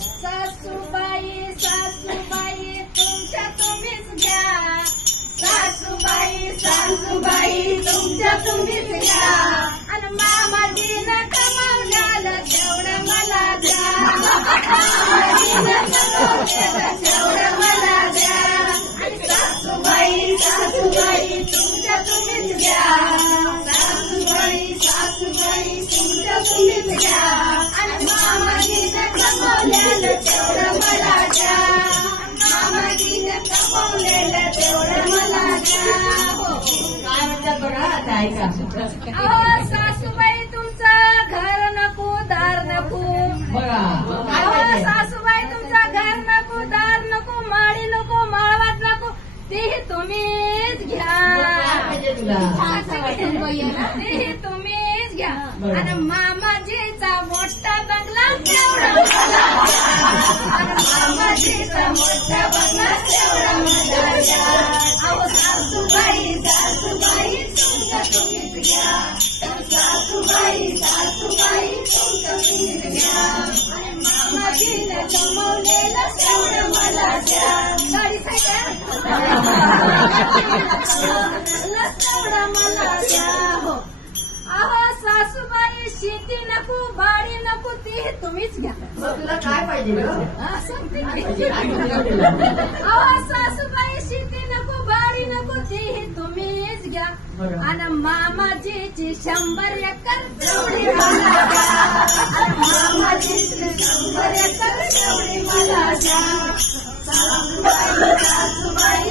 सासूबाई सासूबाई तुमच्या तुम्हीच घ्या. सासूबाई सासूबाई तुमच्या तुम्हीच घ्या. आणि मामाजीन कमावल्याला तेवढं मला द्या. तेवढं मला द्या आणि ऐका अहो सासूबाई तुमचं घर नको दार नको. बघा. सासूबाई तुमचं घर नको दार नको माळी नको माळवात नको. तेही तुम्हीच घ्या. तेही तुम्हीच घ्या. आणि मामाजीचा मोठा बंगला मामाजीचा मोठा अहो सासूबाई शेती नको बाडी नको ती तुम्हीच घ्या तुला काय पाहिजे अहो सासूबाई शेती नको बाडी नको ती तुम्हीच घ्या आणि मामाजीची शंभर एकर तेवढी मामाजीची शंभर एकर तेवढी मला द्या. सासूबाई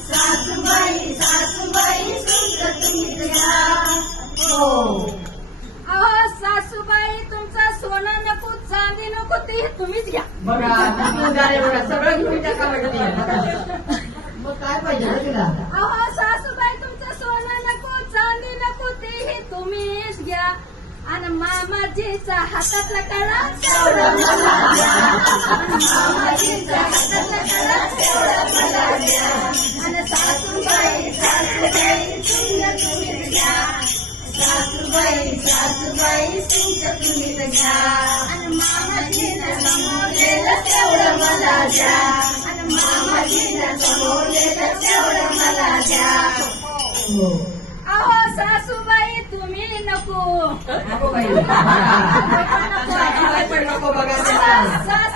सासूबाई सासूबाई तुमचं तुम्हीच घ्या हो अहो सासूबाई तुमचं सोनं नको चांदी नको ते तुम्हीच घ्या बघा सगळं घेऊन टाका मग काय पाहिजे तुला? अहो आणि मामाजीचा हातातला कळा तेवढं मला मामाजीचा हातातला कडा आणि सासूबाई सासूबाई घ्या सासूबाई सासूबाई तुमचं घ्या आणि मामाजीनं समोरलेलं तेवढं मला द्या हो. आणि मामाजीनं समोरलेलं तेवढं मला द्या हो अहो सासूबाई तुम्ही नको नको बाई सासूबाई पण नको बघा त्याला. सासू